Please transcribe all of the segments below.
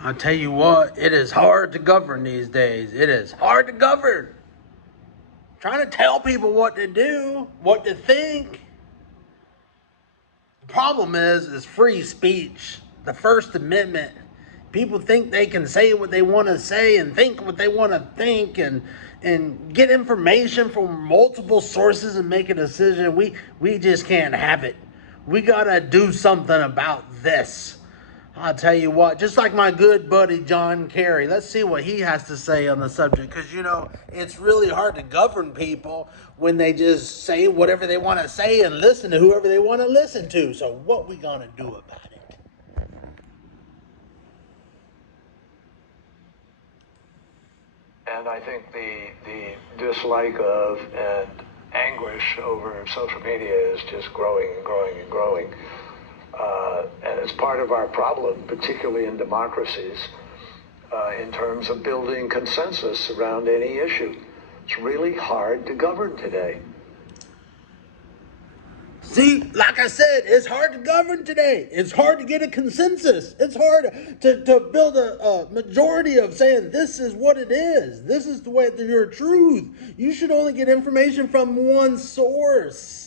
I'll tell you what, it is hard to govern these days. It is hard to govern. Trying to tell people what to do, what to think. The problem is free speech, the First Amendment. People think they can say what they want to say and think what they want to think and get information from multiple sources and make a decision. We just can't have it. We gotta do something about this. I'll tell you what, just like my good buddy John Kerry, let's see what he has to say on the subject. Because, it's really hard to govern people when they just say whatever they want to say and listen to whoever they want to listen to. So what we going to do about it? And I think the dislike of and anguish over social media is just growing and growing and growing. And it's part of our problem, particularly in democracies, in terms of building consensus around any issue. It's really hard to govern today. See, like I said, it's hard to govern today. It's hard to get a consensus. It's hard to build a majority of saying this is what it is. This is the way, your truth. You should only get information from one source.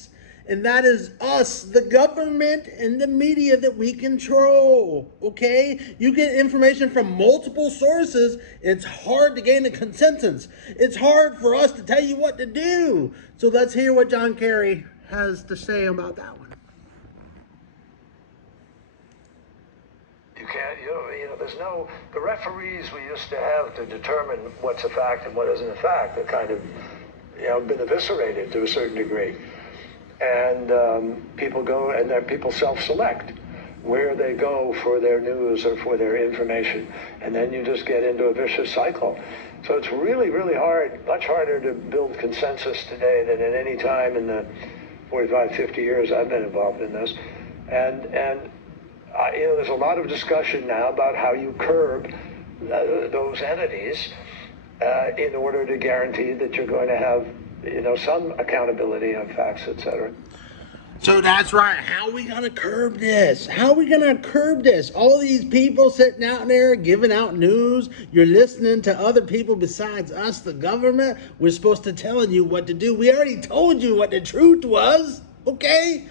And that is us, the government and the media that we control, okay? You get information from multiple sources, it's hard to gain a consensus. It's hard for us to tell you what to do. So let's hear what John Kerry has to say about that one. You can't, the referees we used to have to determine what's a fact and what isn't a fact are kind of, been eviscerated to a certain degree. And people go and people self-select where they go for their news or for their information. And then you just get into a vicious cycle. So it's really, really hard, much harder to build consensus today than at any time in the 45, 50 years I've been involved in this. And there's a lot of discussion now about how you curb those entities in order to guarantee that you're going to have some accountability on facts, etc. So that's right. How are we going to curb this? How are we going to curb this? All these people sitting out there giving out news. You're listening to other people besides us, the government. We're supposed to tell you what to do. We already told you what the truth was, okay?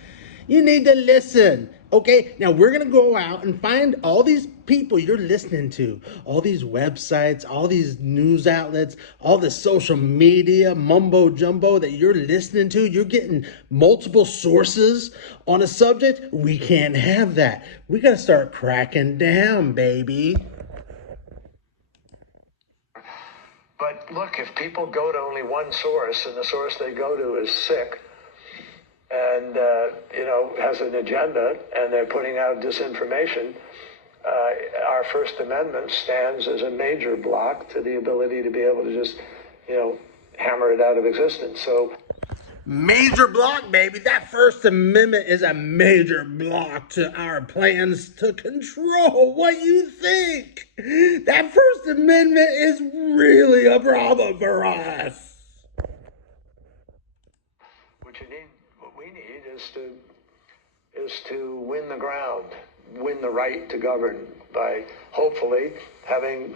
You need to listen. Okay, now we're going to go out and find all these people you're listening to, all these websites, all these news outlets, all the social media mumbo jumbo that you're listening to. You're getting multiple sources on a subject. We can't have that. We got to start cracking down, baby. But look, if people go to only one source and the source they go to is sick, and has an agenda, and they're putting out disinformation, our First Amendment stands as a major block to the ability to be able to just, hammer it out of existence. So, major block, baby. That First Amendment is a major block to our plans to control what you think. That First Amendment is really a problem for us. What we need is to win the ground, win the right to govern by hopefully having,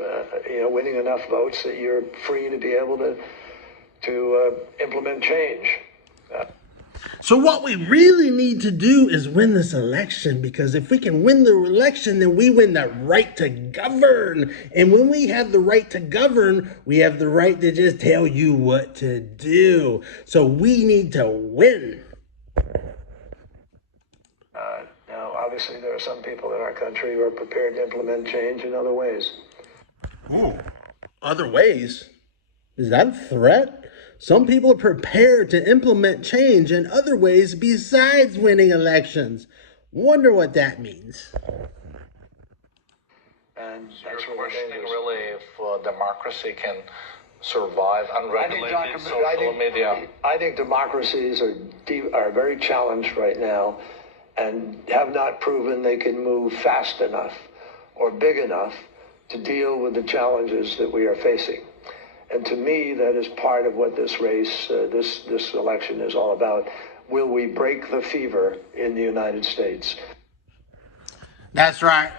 winning enough votes that you're free to be able to implement change. So what we really need to do is win this election, because if we can win the election, then we win the right to govern. And when we have the right to govern, we have the right to just tell you what to do. So we need to win. Now, obviously, there are some people in our country who are prepared to implement change in other ways. Ooh, other ways? Is that a threat? Some people are prepared to implement change in other ways besides winning elections. Wonder what that means. And so you're questioning really if democracy can survive unregulated social media. I think democracies are very challenged right now and have not proven they can move fast enough or big enough to deal with the challenges that we are facing. And to me, that is part of what this race, this election is all about. Will we break the fever in the United States? That's right.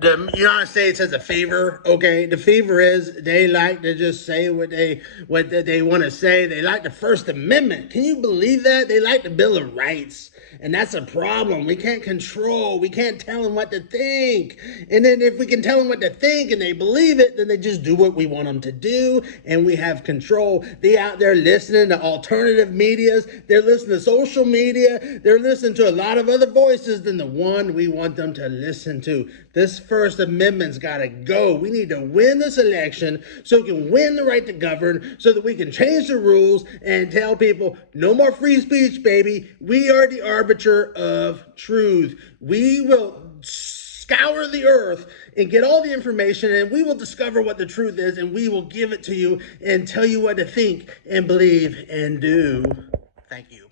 The United States has a favor, okay? The favor is they like to just say what they want to say. They like the First Amendment. Can you believe that? They like the Bill of Rights. And that's a problem. We can't control. We can't tell them what to think. And then if we can tell them what to think and they believe it, then they just do what we want them to do. And we have control. They out there listening to alternative medias. They're listening to social media. They're listening to a lot of other voices than the one we want them to listen to. This First Amendment's got to go. We need to win this election so we can win the right to govern, so that we can change the rules and tell people, no more free speech, baby. We are the arbiter of truth. We will scour the earth and get all the information, and we will discover what the truth is, and we will give it to you and tell you what to think and believe and do. Thank you.